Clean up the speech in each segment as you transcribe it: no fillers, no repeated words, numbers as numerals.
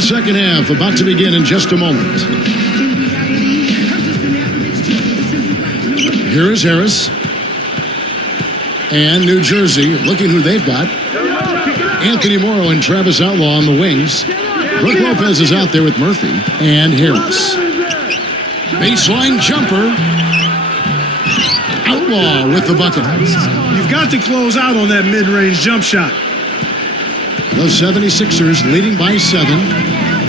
the second half about to begin in just a moment. Here is Harris. And New Jersey, looking who they've got. Anthony Morrow and Travis Outlaw on the wings. Brooke Lopez is out there with Murphy and Harris. Baseline jumper. Outlaw with the bucket. You've got to close out on that mid-range jump shot. The 76ers leading by 7.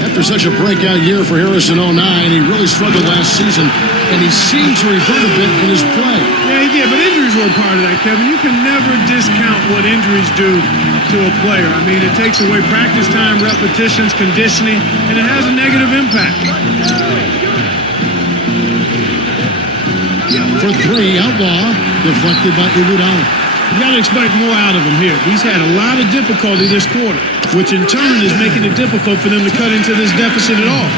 After such a breakout year for Harris in 09, he really struggled last season, and he seemed to revert a bit in his play. Yeah, he did, but injuries were a part of that, Kevin. You can never discount what injuries do to a player. I mean, it takes away practice time, repetitions, conditioning, and it has a negative impact. For 3, Outlaw, deflected by Iguodala. You got to expect more out of him here. He's had a lot of difficulty this quarter, which in turn is making it difficult for them to cut into this deficit at all.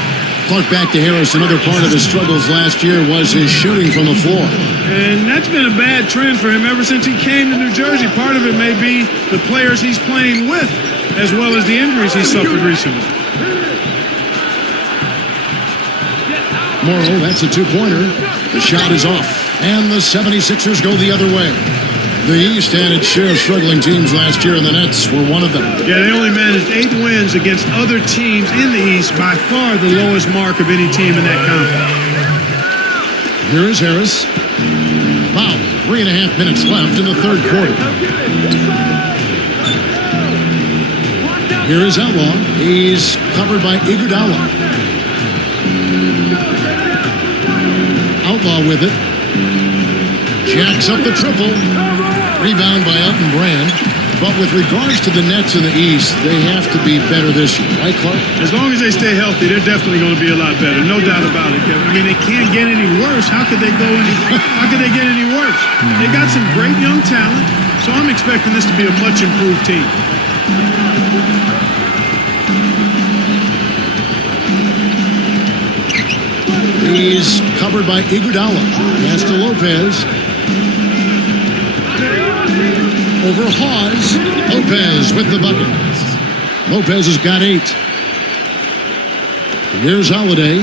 Clark, back to Harris. Another part of his struggles last year was his shooting from the floor. And that's been a bad trend for him ever since he came to New Jersey. Part of it may be the players he's playing with, as well as the injuries he suffered recently. Morrow, that's a two-pointer. The shot is off. And the 76ers go the other way. The East had its share of struggling teams last year, and the Nets were one of them. Yeah, they only managed 8 wins against other teams in the East, by far the lowest mark of any team in that conference. Here is Harris. Wow, 3.5 minutes left in the third quarter. Here is Outlaw. He's covered by Iguodala. Outlaw with it. Jacks up the triple. Rebound by Elton Brand. But with regards to the Nets in the East, they have to be better this year. Right, Clark? As long as they stay healthy, they're definitely going to be a lot better. No doubt about it, Kevin. I mean, they can't get any worse. How could they get any worse? They got some great young talent, so I'm expecting this to be a much improved team. He's covered by Iguodala. Pass to Lopez. Over Hawes. Lopez with the bucket. Lopez has got 8. Here's Holiday.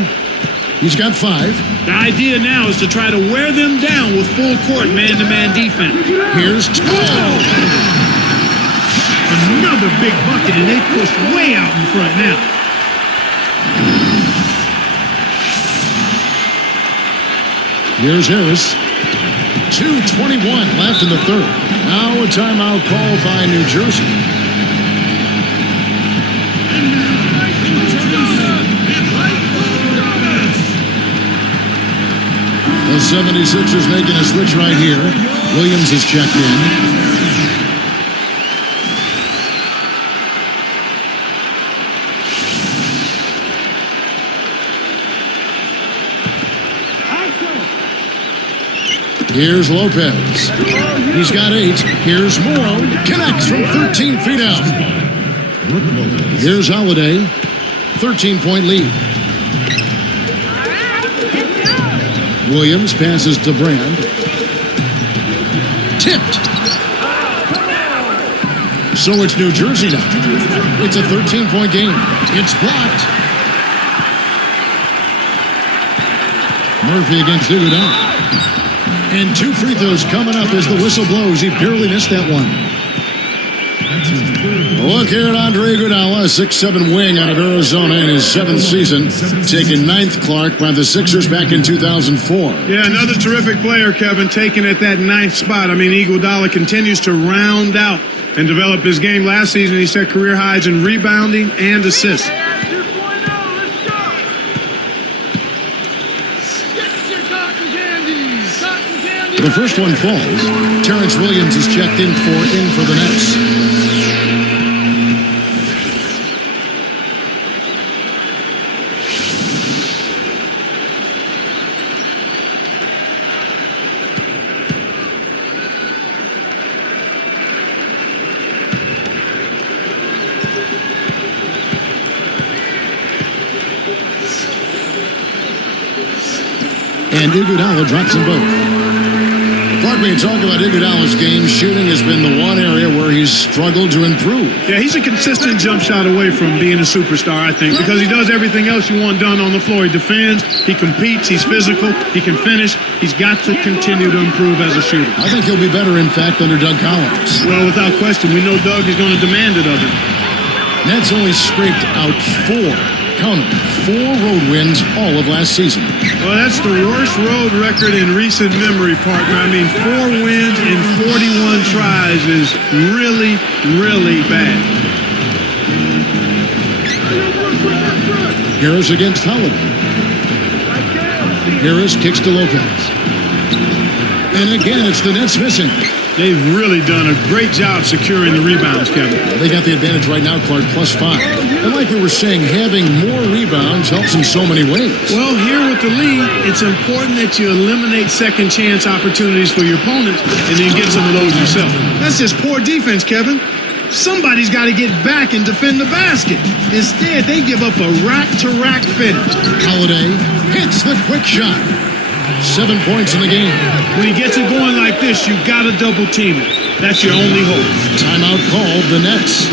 He's got 5. The idea now is to try to wear them down with full court man-to-man defense. Here's 12. Another big bucket, and they pushed way out in front now. Here's Harris. 2:21 left in the third. Now a timeout call by New Jersey. The 76ers making a switch right here. Williams is checked in. Here's Lopez. He's got 8. Here's Morrow. Connects from 13 feet out. Here's Holiday. 13-point lead. Williams passes to Brand. Tipped. So it's New Jersey now. It's a 13-point game. It's blocked. Murphy against Iguodala. And 2 free throws coming up as the whistle blows. He barely missed that one. Look here at Andre Iguodala, a 6'7" wing out of Arizona in his 7th season. Taken 9th, Clark, by the Sixers back in 2004. Yeah, another terrific player, Kevin, taken at that 9th spot. I mean, Iguodala continues to round out and develop his game. Last season, he set career highs in rebounding and assists. The first one falls. Terrence Williams is checked in for the Nets. And Iguodala drops them both. Clark, we talk about Iguodala's game. Shooting has been the one area where he's struggled to improve. Yeah, he's a consistent jump shot away from being a superstar, I think, because he does everything else you want done on the floor. He defends, he competes, he's physical, he can finish. He's got to continue to improve as a shooter. I think he'll be better, in fact, under Doug Collins. Well, without question, we know Doug is going to demand it of him. Nets only scraped out 4 road wins all of last season. Well, that's the worst road record in recent memory, partner. I mean, 4 wins in 41 tries is really, really bad. Harris against Holiday. Harris kicks to Lopez. And again, it's the Nets missing. They've really done a great job securing the rebounds, Kevin. They got the advantage right now, Clark, +5. And like we were saying, having more rebounds helps in so many ways. Well, here with the lead, it's important that you eliminate second chance opportunities for your opponents and then get some of those yourself. That's just poor defense, Kevin. Somebody's got to get back and defend the basket. Instead, they give up a rack-to-rack finish. Holiday hits the quick shot. 7 points in the game. When he gets it going like this, you got to double team it. That's your only hope. Timeout called, the Nets.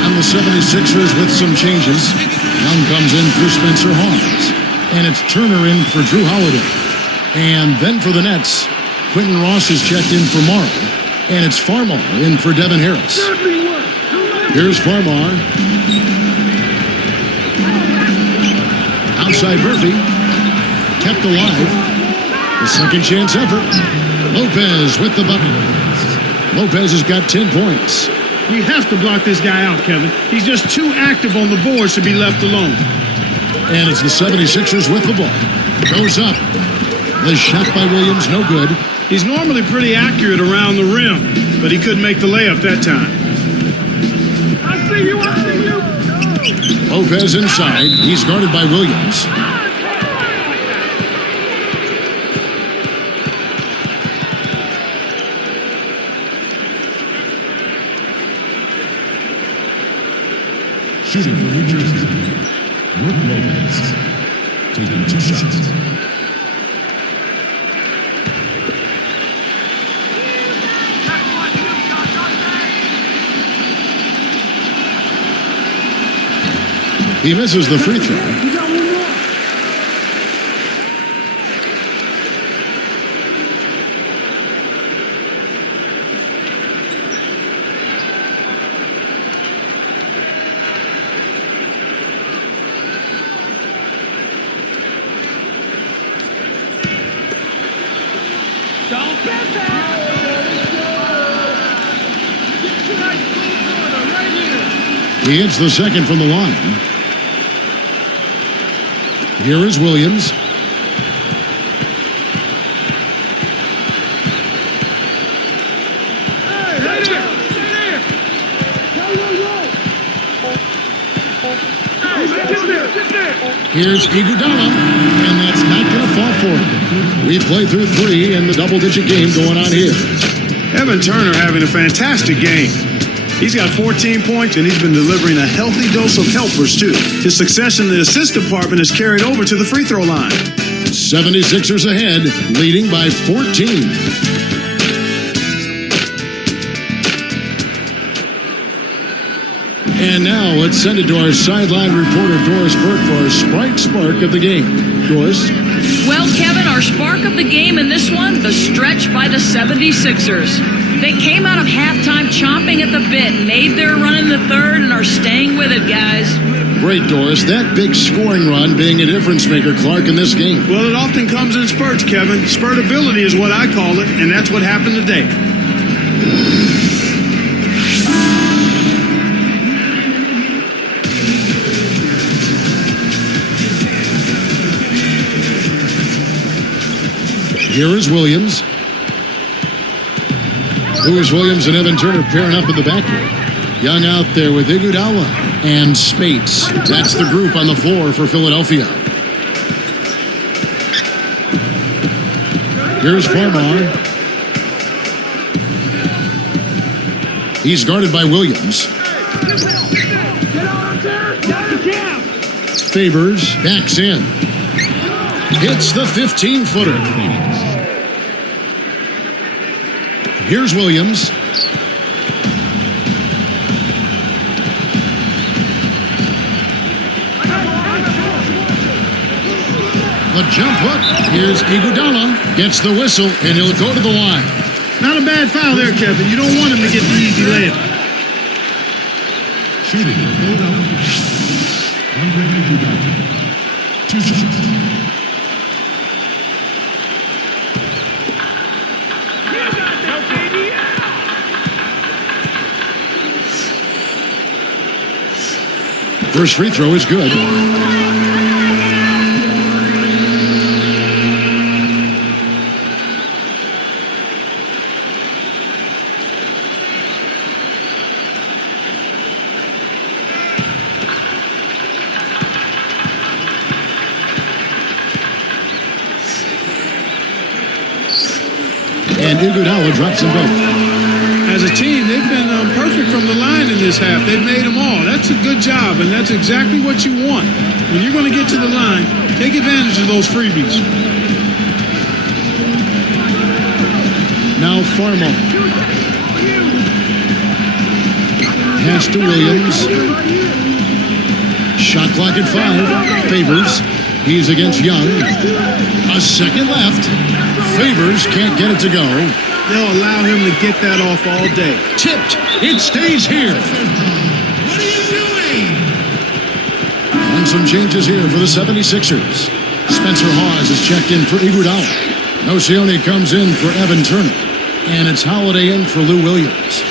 And the 76ers with some changes. Young comes in for Spencer Hawes. And it's Turner in for Drew Holiday. And then for the Nets, Quentin Ross is checked in for Morrow. And it's Farmar in for Devin Harris. Here's Farmar. Outside Murphy. Kept alive. The second chance effort. Lopez with the bucket. Lopez has got 10 points. You have to block this guy out, Kevin. He's just too active on the boards to be left alone. And it's the 76ers with the ball. Goes up. The shot by Williams, no good. He's normally pretty accurate around the rim, but he couldn't make the layup that time. I see you. Lopez inside. He's guarded by Williams. Shooting for New Jersey. Brooke Lopez taking 2 shots. He misses the free throw. He hits the second from the line. Here is Williams. Here's Iguodala, and that's not going to fall for him. We play through 3 in the double-digit game going on here. Evan Turner having a fantastic game. He's got 14 points, and he's been delivering a healthy dose of helpers, too. His success in the assist department has carried over to the free throw line. 76ers ahead, leading by 14. And now let's send it to our sideline reporter, Doris Burke, for our spark of the game. Doris? Well, Kevin, our spark of the game in this one, the stretch by the 76ers. They came out of halftime chomping at the bit, made their run in the third, and are staying with it, guys. Great, Doris. That big scoring run being a difference maker, Clark, in this game. Well, it often comes in spurts, Kevin. Spurtability is what I call it, and that's what happened today. Here is Williams. Lewis Williams and Evan Turner pairing up in the backcourt. Young out there with Iguodala and Spates. That's the group on the floor for Philadelphia. Here's Farmar. He's guarded by Williams. Favors backs in. Hits the 15-footer. Here's Williams. The jump hook. Here's Iguodala. Gets the whistle, and he'll go to the line. Not a bad foul there, Kevin. You don't want him to get the easy layup. Shooting for Philadelphia. Andre Iguodala. 2 shots. First free throw is good. And Iguodala drops them both. As a team, they've been perfect from the line in this half. They've made them all. That's a good job, and that's exactly what you want. When you're going to get to the line, take advantage of those freebies. Now Farmo. Pass to Williams. Shot clock at 5. Favors. He's against Young. A second left. Favors can't get it to go. They'll allow him to get that off all day. Tipped. It stays here. What are you doing? And some changes here for the 76ers. Spencer Hawes is checked in for Iguodala. Nocioni comes in for Evan Turner. And it's Holiday in for Lou Williams.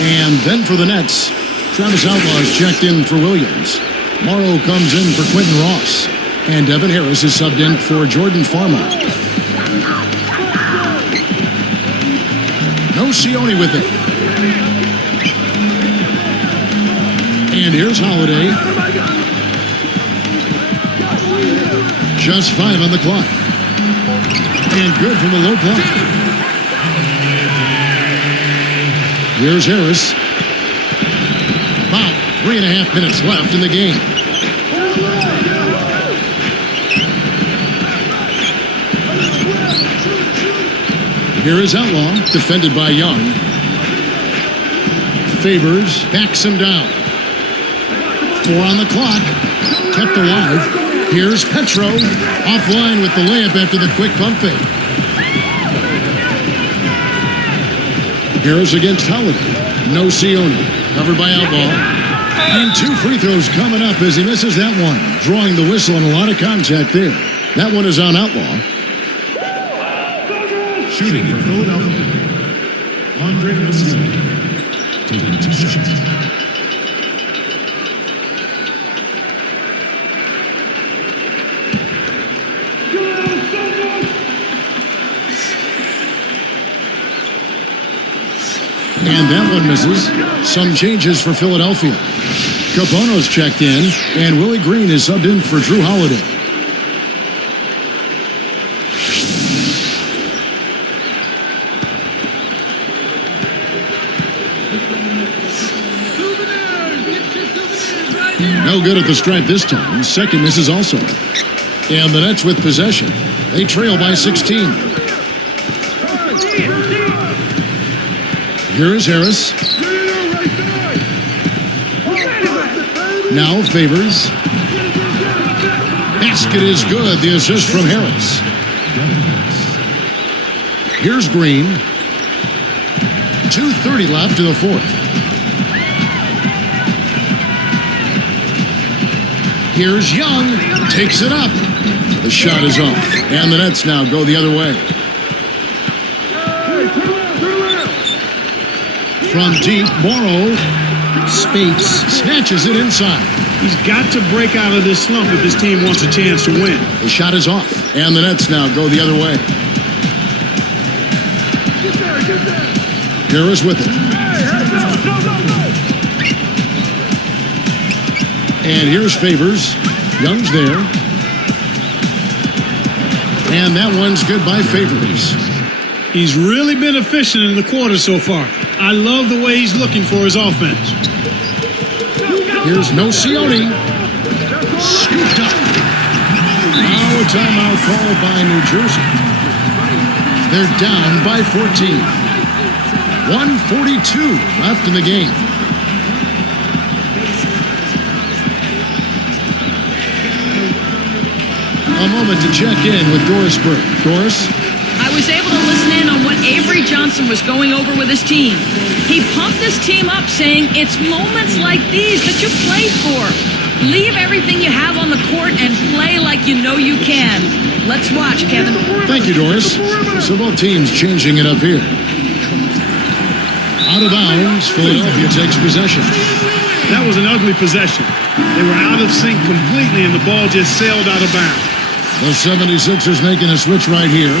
And then for the Nets, Travis Outlaw is checked in for Williams. Morrow comes in for Quentin Ross. And Devin Harris is subbed in for Jordan Farmo. Nocioni with it. And here's Holiday. Just 5 on the clock. And good from the low block. Here's Harris. About 3.5 minutes left in the game. Here is Outlaw, defended by Young. Favors backs him down. 4 on the clock. Kept alive. Here's Petro. Offline with the layup after the quick pump fake. Harris against Holiday. Nocioni. Covered by Outlaw. And 2 free throws coming up as he misses that one. Drawing the whistle and a lot of contact there. That one is on Outlaw. Shooting for Philadelphia. Andre Iguodala. Taking 2 shots. And that one misses. Some changes for Philadelphia. Capone's checked in, and Willie Green is subbed in for Drew Holiday. No good at the stripe this time. Second misses also. And the Nets with possession. They trail by 16. Here is Harris. Now Favors. Basket is good. The assist from Harris. Here's Green. 2:30 left to the 4th. Here's Young. Takes it up. The shot is off. And the Nets now go the other way. From deep, Morrow. Spates snatches it inside. He's got to break out of this slump if his team wants a chance to win. The shot is off. And the Nets now go the other way. Harris with it. And here's Favors. Young's there. And that one's good by Favors. He's really been efficient in the quarter so far. I love the way he's looking for his offense. Here's Nocioni. Scooped up. Now a timeout called by New Jersey. They're down by 14. 1:42 left in the game. A moment to check in with Doris Burke. Doris? I was able to listen in on what Avery Johnson was going over with his team. He pumped his team up, saying, it's moments like these that you play for. Leave everything you have on the court and play like you know you can. Let's watch, Kevin. Thank you, Doris. So both teams changing it up here. Out of bounds, Philadelphia takes possession. That was an ugly possession. They were out of sync completely, and the ball just sailed out of bounds. The 76ers making a switch right here.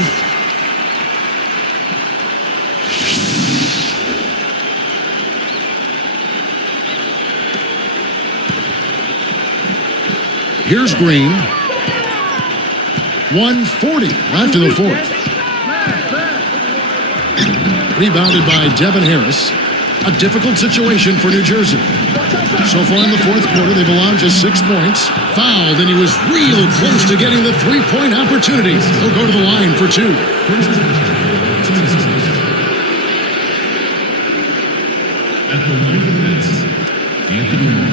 Here's Green. 1:40 left in the fourth. Rebounded by Devin Harris. A difficult situation for New Jersey. So far in the fourth quarter, they've allowed just 6 points. Fouled, and he was real close to getting the three-point opportunity. He'll go to the line for 2. At the line for the Nets, Anthony Moore,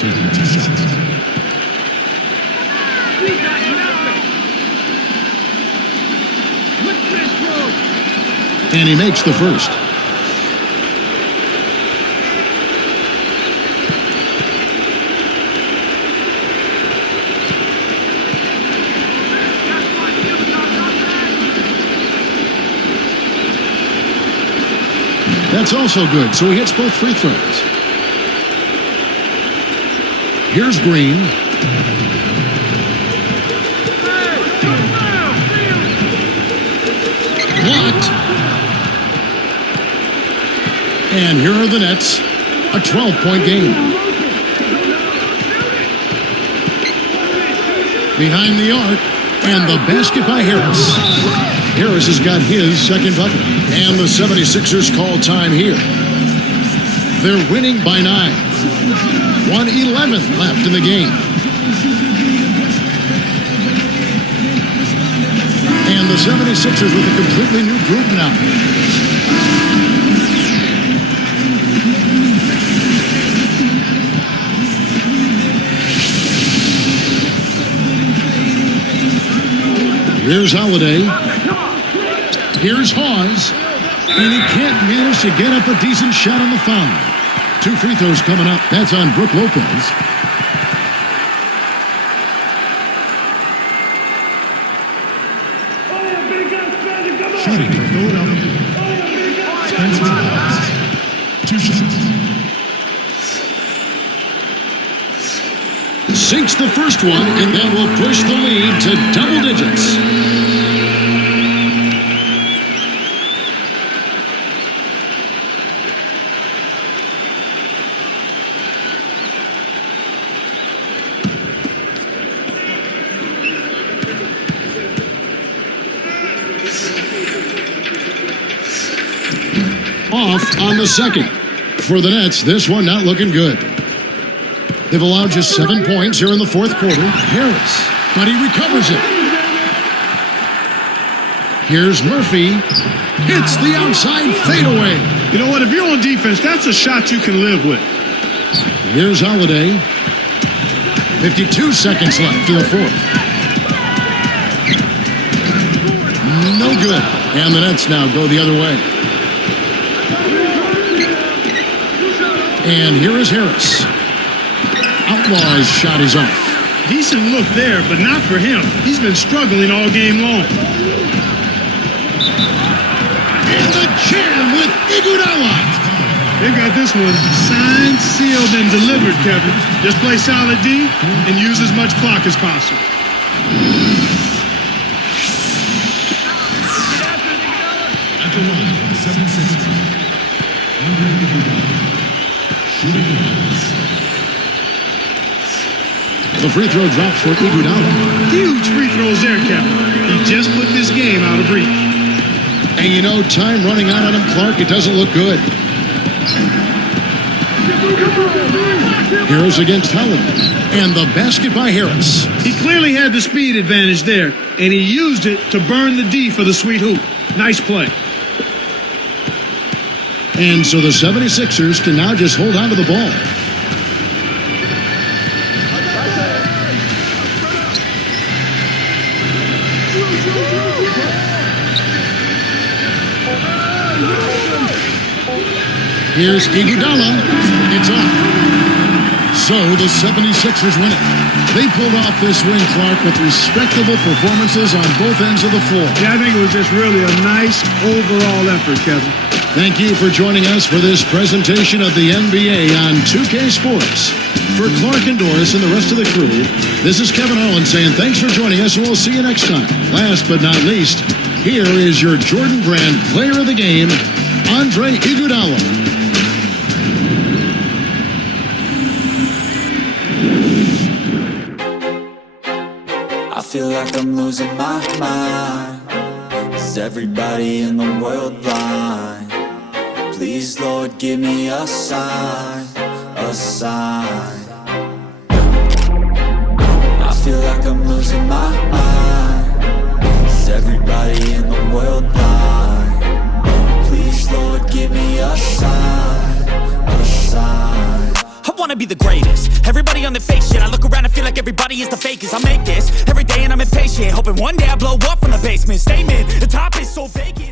taking 2 shots. And he makes the first. That's also good, so he hits both free throws. Here's Green. Blocked. And here are the Nets. A 12-point game. Behind the arc. And the basket by Harris. Harris has got his second bucket. And the 76ers call time here. They're winning by 9. 1:11 left in the game. And the 76ers with a completely new group now. Here's Holiday. Here's Hawes. And he can't manage to get up a decent shot on the foul. 2 free throws coming up. That's on Brook Lopez. Shooting for Philadelphia. Spencer Hawes, 2 shots. Sinks the first one, and that will push the lead to double digits. Off on the second. For the Nets, this one not looking good. They've allowed just 7 points here in the fourth quarter. Harris, but he recovers it. Here's Murphy. Hits the outside fadeaway. You know what? If you're on defense, that's a shot you can live with. Here's Holiday. 52 seconds left in the fourth. No good. And the Nets now go the other way. And here is Harris. Outlaw's shot is off. Decent look there, but not for him. He's been struggling all game long. And the jam with Iguodala. They got this one signed, sealed, and delivered, Kevin. Just play solid D and use as much clock as possible. At the line for the 76ers, Andre Iguodala, shooting one. The free throw drops for Iguodala. Huge free throws there, Kevin. He just put this game out of reach. And you know, time running out on him, Clark, it doesn't look good. Harris against Howard. And the basket by Harris. He clearly had the speed advantage there, and he used it to burn the D for the sweet hoop. Nice play. And so the 76ers can now just hold on to the ball. Here's Iguodala. It's up. So the 76ers win it. They pulled off this win, Clark, with respectable performances on both ends of the floor. Yeah, I think it was just really a nice overall effort, Kevin. Thank you for joining us for this presentation of the NBA on 2K Sports. For Clark and Doris and the rest of the crew, this is Kevin Harlan saying thanks for joining us, and we'll see you next time. Last but not least, here is your Jordan Brand Player of the Game, Andre Iguodala. I feel like I'm losing my mind. Is everybody in the world blind? Please, Lord, give me a sign, a sign. I feel like I'm losing my mind. Is everybody in the world blind? Please, Lord, give me a sign, a sign. I wanna be the greatest. Everybody on their fake shit. I look around and feel like everybody is the fakest. I make this every day and I'm impatient, hoping one day I blow up from the basement. Statement, the top is so vacant.